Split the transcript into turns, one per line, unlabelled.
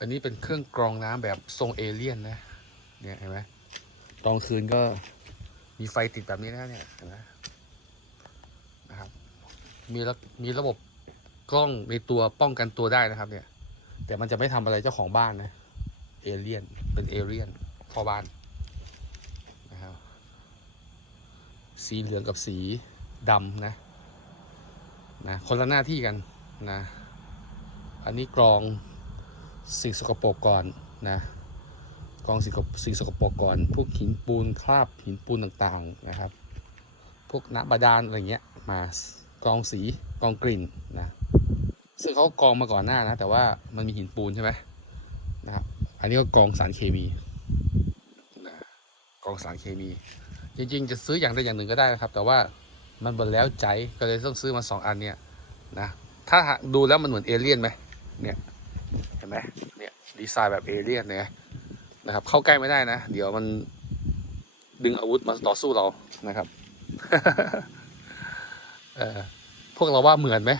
อันนี้เป็นเครื่องกรองน้ำแบบทรงเอเลี่ยนนะ เนี่ยเห็นไหมตอนคืนก็มีไฟติดแบบนี้นะเนี่ยเห็นไหมนะครับมีระมีระบบกล้องในตัวป้องกันตัวได้นะครับ เนี่ย แต่มันจะไม่ทำอะไรเจ้าของบ้านนะเอเลี่ยนเป็นเอเลี่ยนพ่อบ้านนะครับสีเหลืองกับสีดำนะนะคนละหน้าที่กันนะ อันนี้กรอง สิ่งสกปรกก่อนนะกองสิ่งสิ่งสกปรกก่อน พวกหินปูนคราบหินปูนต่างๆนะครับ พวกน้ำบาดาลอะไรเงี้ยมากองสีกองกลิ่นนะซึ่งเขากองมาก่อนหน้านะ แต่ว่ามันมีหินปูนใช่ไหมนะครับอันนี้ก็กองสารเคมีนะกองสารเคมี จริงๆ จะซื้ออย่างใดอย่างหนึ่งก็ได้นะครับ แต่ว่ามันหมดแล้วใจก็เลยต้องซื้อมาสองอันเนี่ยนะถ้าดูแล้วมันเหมือนเอเลี่ยนไหมเนี่ย ไหมเนี่ยดีไซน์แบบเอเลี่ยนเนี่ยนะครับ เข้าใกล้ไม่ได้นะ เดี๋ยวมันดึงอาวุธมาต่อสู้เรานะครับเออพวกเราว่าเหมือนไหม